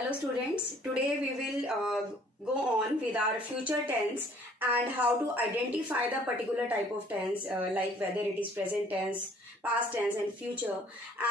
Hello students, today we will go on with our future tense and how to identify the particular type of tense like whether it is present tense, past tense and future,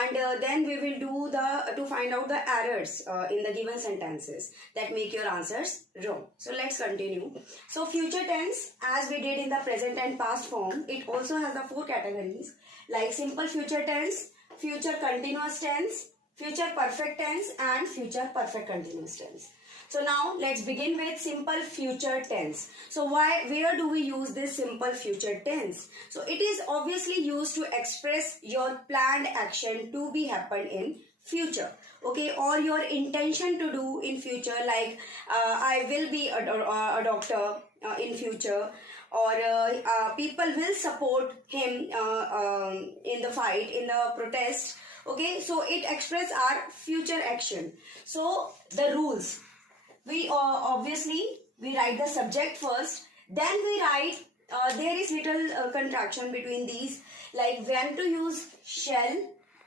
and then we will do to find out the errors in the given sentences that make your answers wrong. So let's continue. So future tense, as we did in the present and past form, it also has the four categories like simple future tense, future continuous tense, future perfect tense and future perfect continuous tense. So now let's begin with simple future tense. So where do we use this simple future tense? So it is obviously used to express your planned action to be happen in future, okay, or your intention to do in future, like I will be a doctor in future, or people will support him in the fight, in the protest. Okay, so it expresses our future action. So the rules, we obviously we write the subject first, then we write there is little contraction between these, like when to use shall,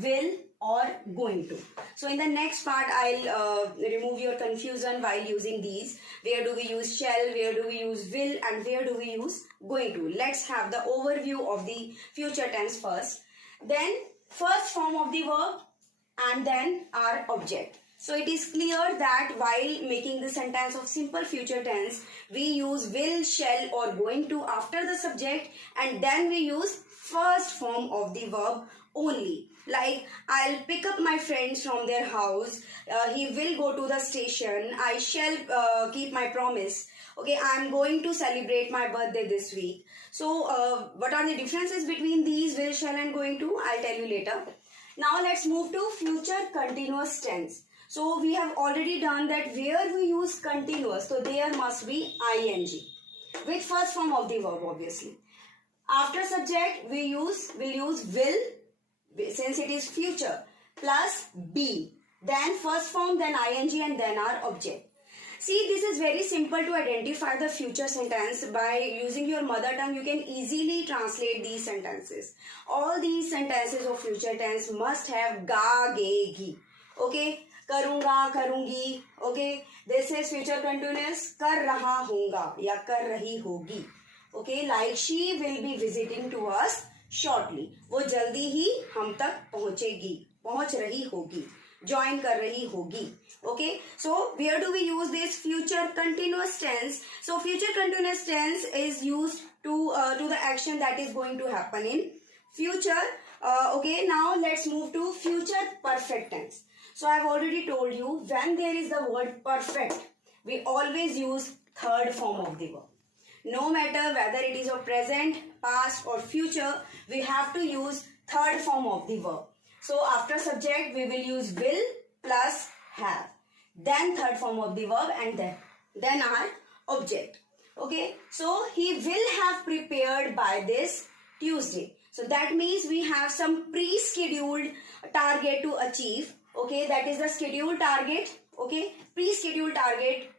will or going to. So in the next part I'll remove your confusion while using these. Where do we use shall, where do we use will, and where do we use going to. Let's have the overview of the future tense first, then first form of the verb, and then our object. So it is clear that while making the sentence of simple future tense, we use will, shall or going to after the subject, and then we use first form of the verb only. Like I'll pick up my friends from their house, he will go to the station, I shall keep my promise. Okay, I'm going to celebrate my birthday this week. So what are the differences between these will, shall and going to? I'll tell you later. Now let's move to future continuous tense. So we have already done that where we use continuous, so there must be ing with first form of the verb obviously. After subject will use will, since it is future, plus be, then first form, then ing and then our object. See, this is very simple to identify the future sentence. By using your mother tongue, you can easily translate these sentences. All these sentences of future tense must have ga, ge, gi. Okay, karunga, karungi. Okay, this is future continuous, kar raha honga ya kar rahi hogi. Okay, like she will be visiting to us shortly. वो जल्दी ही हम तक पहुँचेगी, पहुँच रही होगी, join कर रही होगी. Okay, so where do we use this future continuous tense? So future continuous tense is used to the action that is going to happen in future. Okay, now let's move to future perfect tense. So I have already told you, when there is the word perfect, we always use third form of the verb. No matter whether it is of present, past or future, we have to use third form of the verb. So after subject we will use will plus have, then third form of the verb, and then our object. Okay, so he will have prepared by this Tuesday. So that means we have some pre-scheduled target to achieve. Okay, that is the scheduled target. Okay, pre-scheduled target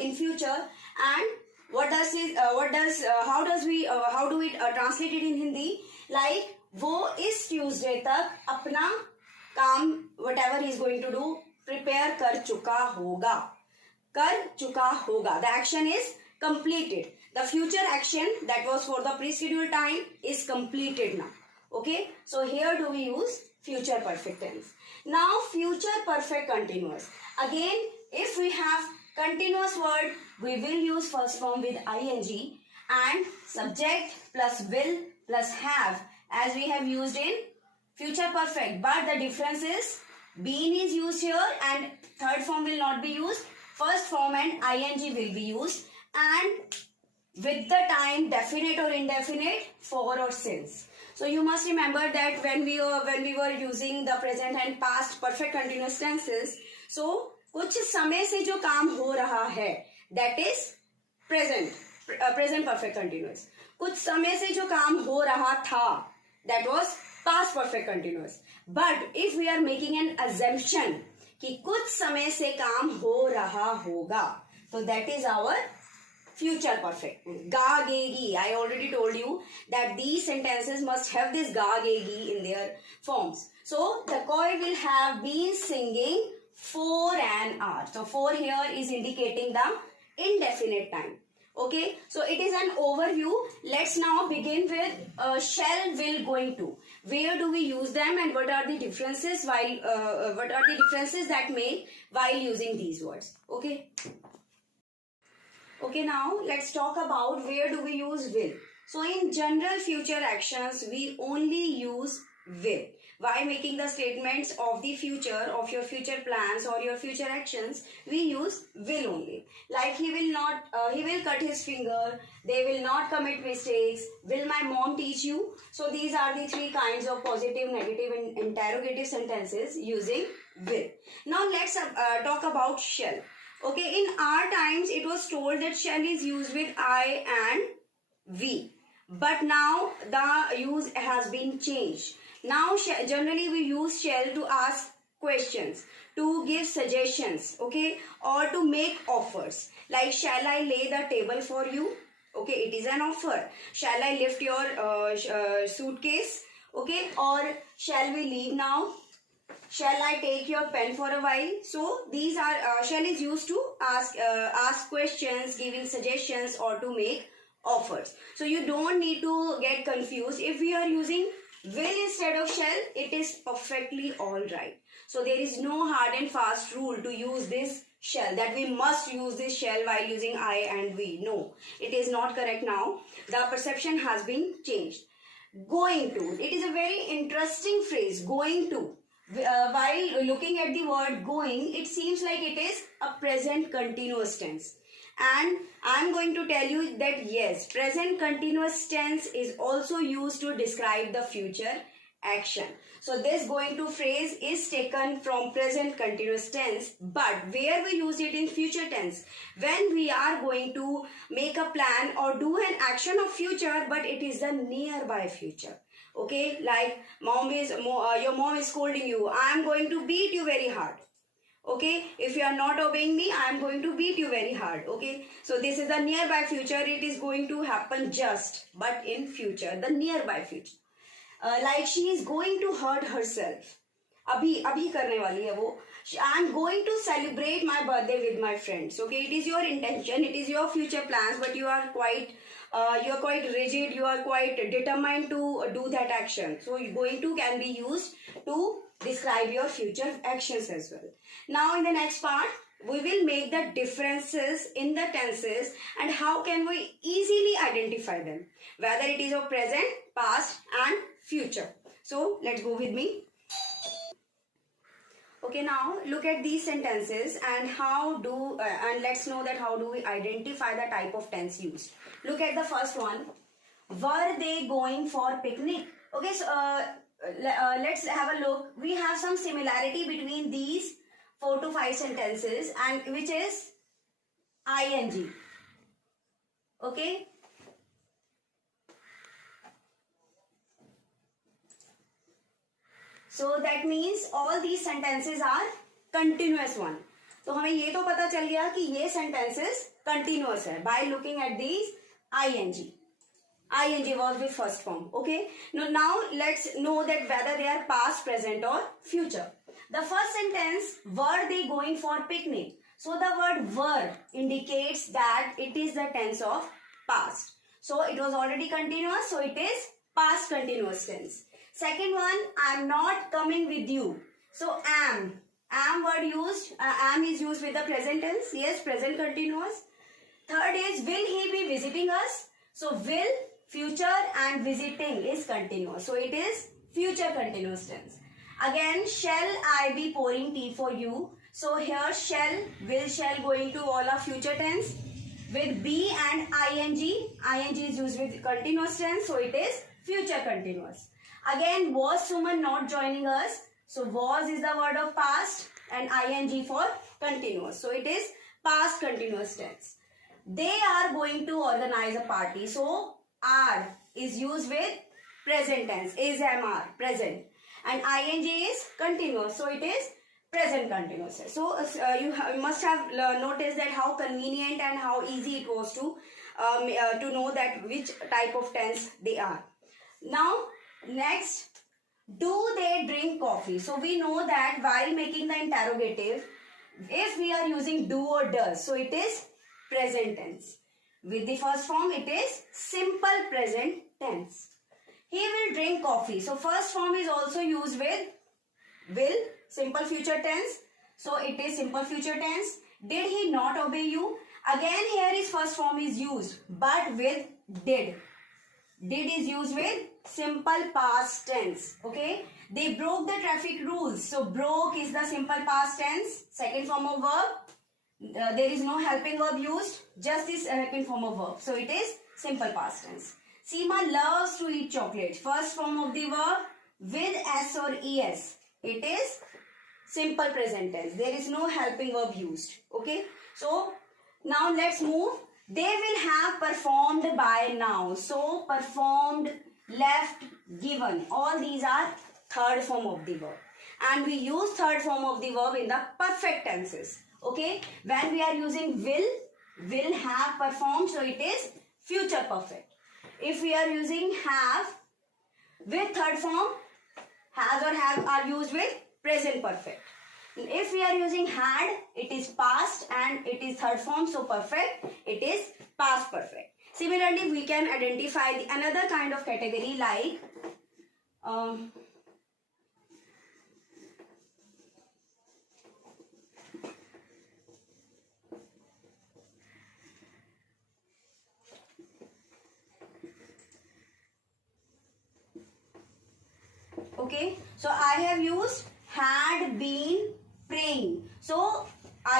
in future. And how do we translate it in Hindi? Like वो इस Tuesday तक अपना काम, whatever he is going to do, prepare कर चुका होगा, कर चुका होगा. The action is completed. The future action that was for the pre-scheduled time is completed now. Okay, so here do we use future perfect tense. Now future perfect continuous. Again, if we have continuous word, we will use first form with ing and subject plus will plus have, as we have used in future perfect. But the difference is been is used here and third form will not be used. First form and ing will be used, and with the time definite or indefinite, for or since. So you must remember that when we were using the present and past perfect continuous tenses, so कुछ समय से जो काम हो रहा है, that is present perfect continuous. कुछ समय से जो काम हो रहा था, that was past perfect continuous. But if we are making an assumption कि कुछ समय से काम हो रहा होगा, so that is our future perfect. Ga, ge, gi. I already told you that these sentences must have this ga, ge, gi in their forms. So the koi will have been singing for an an hour. So 4 here is indicating the indefinite time. Okay, so it is an overview. Let's now begin with shall, will, going to. Where do we use them and what are the differences that make while using these words? Okay. Okay, now let's talk about where do we use will. So in general future actions, we only use will. While making the statements of the future, of your future plans or your future actions, we use will only. Like he will cut his finger, they will not commit mistakes, will my mom teach you? So these are the 3 kinds of positive, negative and interrogative sentences using will. Now let's talk about shall. Okay, in our times it was told that shall is used with I and we. But now the use has been changed. Now generally we use shall to ask questions, to give suggestions, okay, or to make offers. Like, shall I lay the table for you? Okay, it is an offer. Shall I lift your suitcase? Okay, or shall we leave now? Shall I take your pen for a while? So these are shall is used to ask questions, giving suggestions, or to make offers. So you don't need to get confused. If we are using will instead of shall, it is perfectly all right. So there is no hard and fast rule to use this shall, that we must use this shall while using I and we. No, it is not correct now. The perception has been changed. Going to. It is a very interesting phrase, going to. While looking at the word going, it seems like it is a present continuous tense. And I am going to tell you that yes, present continuous tense is also used to describe the future action. So this going to phrase is taken from present continuous tense, but where we use it in future tense? When we are going to make a plan or do an action of future, but it is the nearby future. Okay, like your mom is scolding you. I am going to beat you very hard. Okay, if you are not obeying me, I am going to beat you very hard. Okay, so this is the nearby future. It is going to happen just, but in future, the nearby future. Like she is going to hurt herself. अभी करने वाली है वो. I am going to celebrate my birthday with my friends. Okay, it is your intention, it is your future plans, but you are quite rigid, you are quite determined to do that action. So going to can be used to describe your future actions as well. Now in the next part, we will make the differences in the tenses and how can we easily identify them, whether it is of present, past and future. So let's go with me. Okay, now look at these sentences and and let's know that how do we identify the type of tense used. Look at the first one. Were they going for picnic? Okay, so let's have a look. We have some similarity between these 4 to 5 sentences, and which is ing. Okay. So that means all these sentences are continuous one. तो हमें ये तो पता चल गया कि ये sentences continuous है by looking at these ing. ing was the first form. Okay. Now let's know that whether they are past, present or future. The first sentence, were they going for picnic? So the word were indicates that it is the tense of past. So it was already continuous, so it is past continuous tense. Second one, I am not coming with you. So am word used, am is used with the present tense. Yes, present continuous. Third is, will he be visiting us? So will, future and visiting is continuous. So it is future continuous tense. Again, shall I be pouring tea for you? So here shall, will, shall going to all are future tense. With be and ing is used with continuous tense. So it is future continuous. Again, was Suman not joining us? So was is the word of past and ing for continuous. So it is past continuous tense. They are going to organize a party. So are is used with present tense. Is, am, are, present. And ing is continuous. So it is present continuous. So you must have noticed that how convenient and how easy it was to know that which type of tense they are. Now, next, do they drink coffee? So we know that while making the interrogative, If we are using do or does, so it is present tense. With the first form, it is simple present tense. He will drink coffee. So first form is also used with will, simple future tense. So it is simple future tense. Did he not obey you? Again here his first form is used, but with did. Did is used with simple past tense. Okay. They broke the traffic rules. So broke is the simple past tense. Second form of verb. There is no helping verb used. Just this helping form of verb. So it is simple past tense. Seema loves to eat chocolate. First form of the verb with S or ES. It is simple present tense. There is no helping verb used. Okay. So now let's move. They will have performed by now. So performed, left, given. All these are third form of the verb. And we use third form of the verb in the perfect tenses. Okay. When we are using will have performed. So it is future perfect. If we are using have with third form, has or have are used with present perfect. If we are using had, it is past and it is third form, so perfect, it is past perfect. Similarly, we can identify another kind of category like okay, so I have used had been praying. So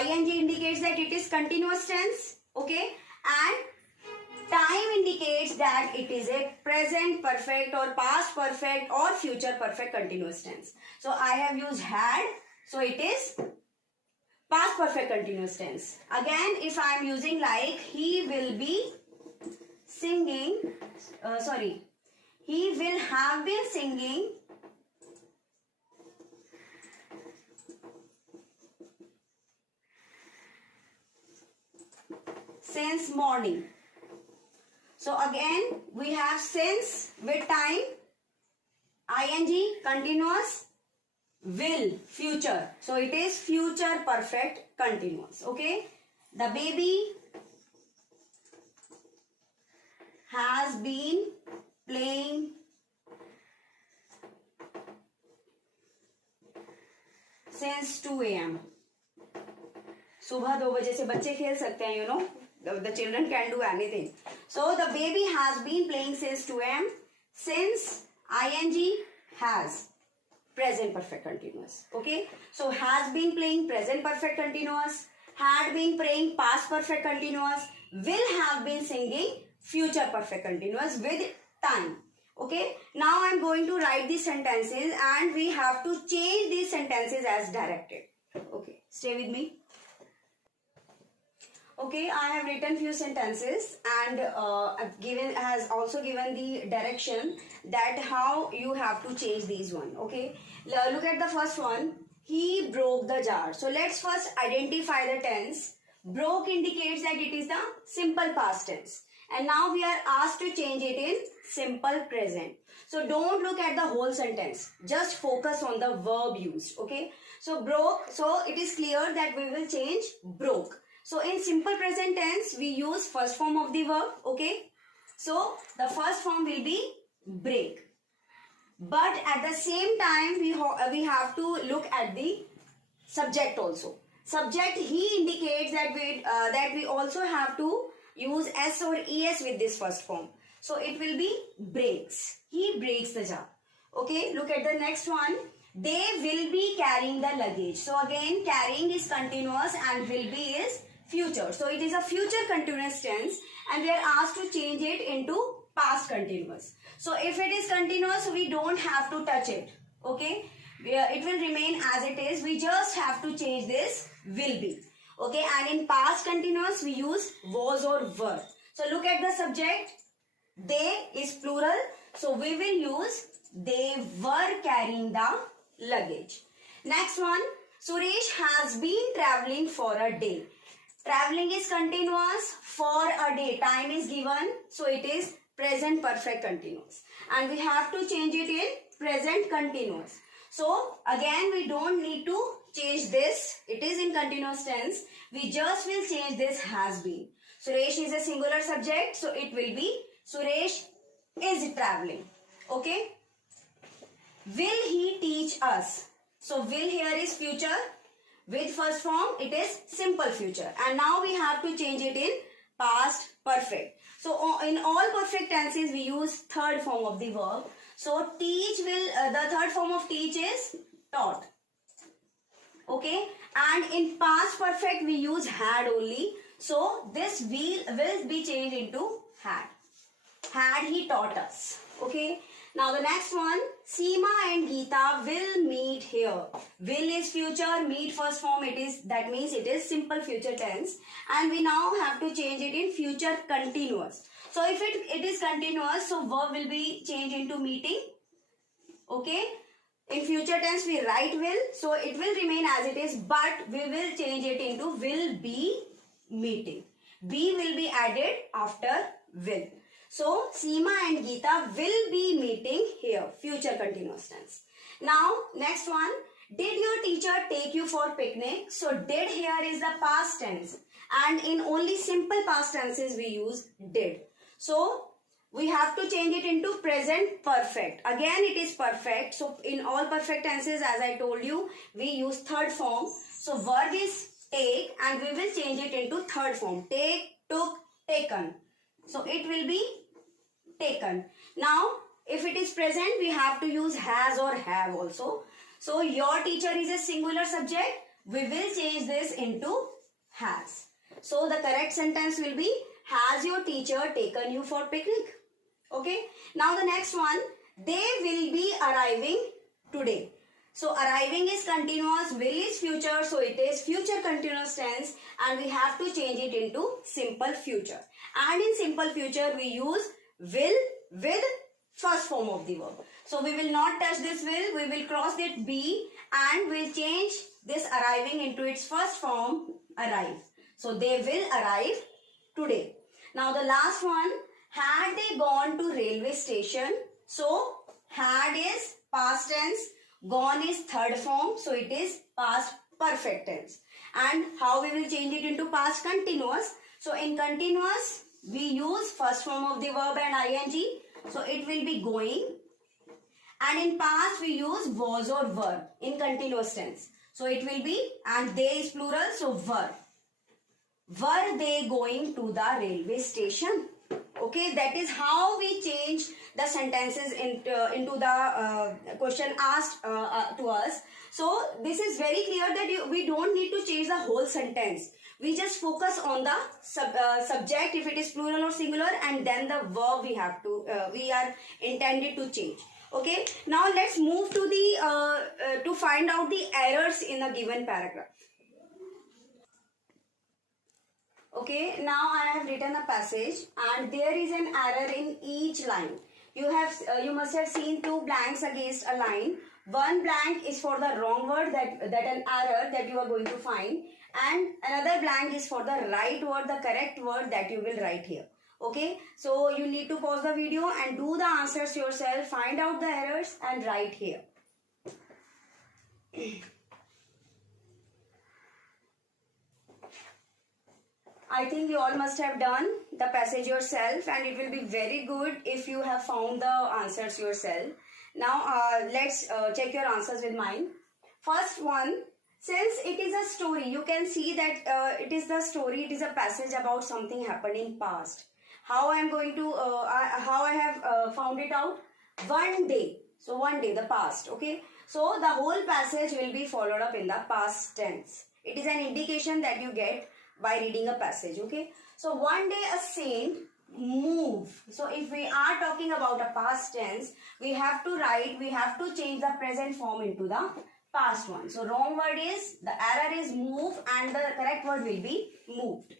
ing indicates that it is continuous tense, okay, and time indicates that it is a present perfect or past perfect or future perfect continuous tense. So I have used had, so it is past perfect continuous tense. Again, if I am using like he will be singing, he will have been singing since morning. So again we have since with time, ing continuous, will future. So it is future perfect continuous. Okay. The baby has been playing since 2 a.m. सुबह 2 बजे से बच्चे खेल सकते हैं, you know. The children can do anything. So the baby has been playing since 2 a.m. Since ing has present perfect continuous. Okay. So has been playing present perfect continuous. Had been praying past perfect continuous. Will have been singing future perfect continuous with time. Okay. Now I am going to write these sentences and we have to change these sentences as directed. Okay. Stay with me. Okay, I have written few sentences and has also given the direction that how you have to change these one. Okay, look at the first one. He broke the jar. So let's first identify the tense. Broke indicates that it is the simple past tense. And now we are asked to change it in simple present. So don't look at the whole sentence. Just focus on the verb used. Okay, so broke. So it is clear that we will change broke. So in simple present tense, we use first form of the verb, okay. So the first form will be break. But at the same time, we have to look at the subject also. Subject, he indicates that we also have to use S or ES with this first form. So it will be breaks. He breaks the jar. Okay, look at the next one. They will be carrying the luggage. So again, carrying is continuous and will be is future. So it is a future continuous tense and we are asked to change it into past continuous. So if it is continuous, we don't have to touch it. Okay. It will remain as it is. We just have to change this will be. Okay. And in past continuous, we use was or were. So look at the subject. They is plural. So we will use they were carrying the luggage. Next one. Suresh has been traveling for a day. Traveling is continuous, for a day. Time is given, so it is present perfect continuous. And we have to change it in present continuous. So again, we don't need to change this, it is in continuous tense, we just will change this has been. Suresh is a singular subject, so it will be Suresh is traveling. Okay. Will he teach us? So will here is future. With first form, it is simple future. And now we have to change it in past perfect. So in all perfect tenses, we use third form of the verb. So teach will, the third form of teach is taught. Okay. And in past perfect, we use had only. So this will be changed into had. Had he taught us. Okay. Now the next one, Seema and Geeta will meet here. Will is future, meet first form, that means it is simple future tense. And we now have to change it in future continuous. So if it is continuous, so verb will be changed into meeting. Okay. In future tense we write will, so it will remain as it is, but we will change it into will be meeting. Be will be added after will. So, Seema and Geeta will be meeting here, future continuous tense. Now, next one, did your teacher take you for picnic? So, did here is the past tense, and in only simple past tenses we use did. So, we have to change it into present perfect. Again, it is perfect. So, in all perfect tenses, as I told you, we use third form. So, verb is take, and we will change it into third form. Take, took, taken. So, it will be taken. Now, if it is present, we have to use has or have also. So, your teacher is a singular subject. We will change this into has. So, the correct sentence will be, has your teacher taken you for picnic? Okay. Now, the next one, they will be arriving today. So, arriving is continuous, will is future, so it is future continuous tense, and we have to change it into simple future. And in simple future, we use will with first form of the verb. So, we will not touch this will, we will cross it be, and we'll change this arriving into its first form, arrive. So, they will arrive today. Now, the last one, had they gone to railway station? So, had is past tense, gone is third form, so it is past perfect tense. And how we will change it into past continuous? So, in continuous, we use first form of the verb and ing, so it will be going. And in past, we use was or were in continuous tense. So, it will be, and they is plural, so were. Were they going to the railway station? Okay, that is how we change the sentences into the question asked to us. So, this is very clear that we don't need to change the whole sentence. We just focus on the subject, if it is plural or singular, and then the verb we are intended to change. Okay, now let's move to the to find out the errors in a given paragraph. Okay, now I have written a passage and there is an error in each line. You must have seen two blanks against a line. One blank is for the wrong word, that an error that you are going to find, and another blank is for the right word, the correct word that you will write here. Okay, so you need to pause the video and do the answers yourself, find out the errors and write here. I think you all must have done the passage yourself, and it will be very good if you have found the answers yourself. Now let's check your answers with mine. First one, since it is a story, you can see that it is a passage about something happened in past. How I am going to, how I have found it out? One day. So one day, the past, okay. So the whole passage will be followed up in the past tense. It is an indication that you get by reading a passage, okay. So one day a saint moved. So if we are talking about a past tense, we have to change the present form into the past one. So wrong word is, the error is move and the correct word will be moved.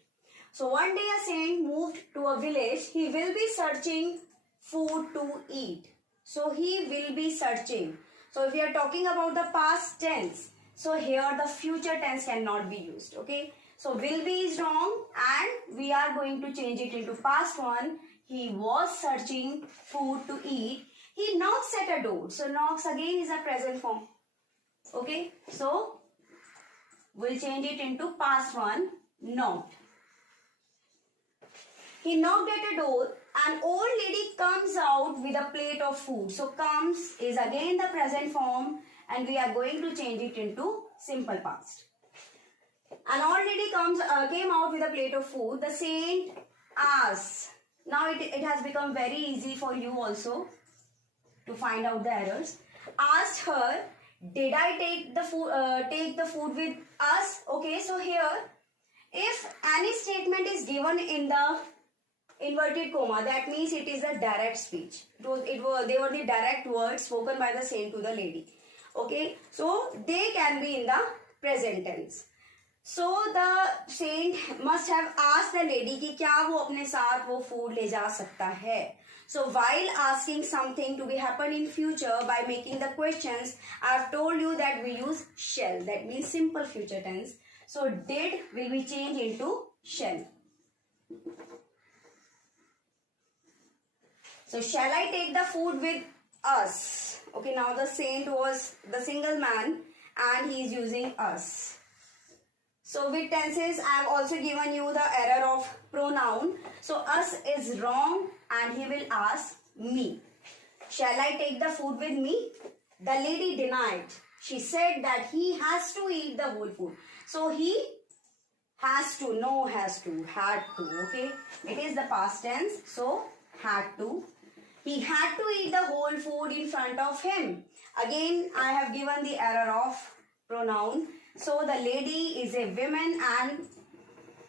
So one day a saint moved to a village. He will be searching food to eat. So he will be searching. So if we are talking about the past tense, so here the future tense cannot be used, okay. So will be is wrong and we are going to change it into past one. He was searching food to eat. He knocks at a door. So knocks again is a present form. Okay. So we'll change it into past one, knocked. He knocked at a door. An old lady comes out with a plate of food. So comes is again the present form and we are going to change it into simple past. An old lady came out with a plate of food. The saint asks. Now it has become very easy for you also to find out the errors. Asked her, did I take the food with us? Okay, so here, if any statement is given in the inverted comma, that means it is a direct speech. They were the direct words spoken by the saint to the lady. Okay, so they can be in the present tense. So the saint must have asked the lady कि क्या वो अपने साथ वो food ले जा सकता है. So while asking something to be happen in future by making the questions, I have told you that we use shall. That means simple future tense. So did will be changed into shall. So shall I take the food with us? Okay, now the saint was the single man and he is using us. So with tenses, I have also given you the error of pronoun. So us is wrong and he will ask me. Shall I take the food with me? The lady denied. She said that he has to eat the whole food. So he has to, no has to, had to, okay. It is the past tense, so had to. He had to eat the whole food in front of him. Again, I have given the error of pronoun. So the lady is a woman and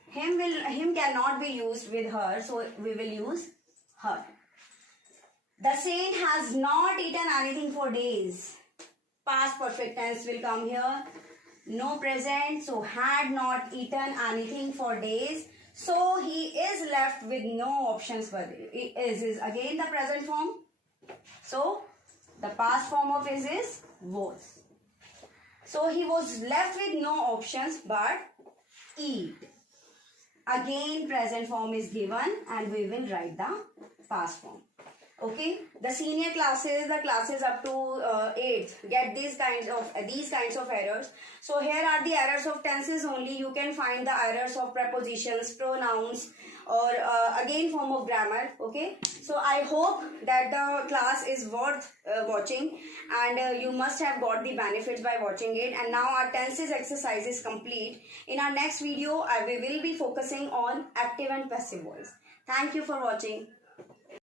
him cannot be used with her. So we will use her. The saint has not eaten anything for days. Past perfect tense will come here. No present. So had not eaten anything for days. So he is left with no options for it. Is again the present form. So the past form of is was. So he was left with no options but eat. Again present form is given and we will write the past form. Okay, the senior classes, the classes up to 8th get these kinds of errors. So here are the errors of tenses only. You can find the errors of prepositions, pronouns, or again form of grammar. Okay, so I hope that the class is worth watching and you must have got the benefits by watching it. And now our tenses exercise is complete. In our next video, we will be focusing on active and passive voice. Thank you for watching.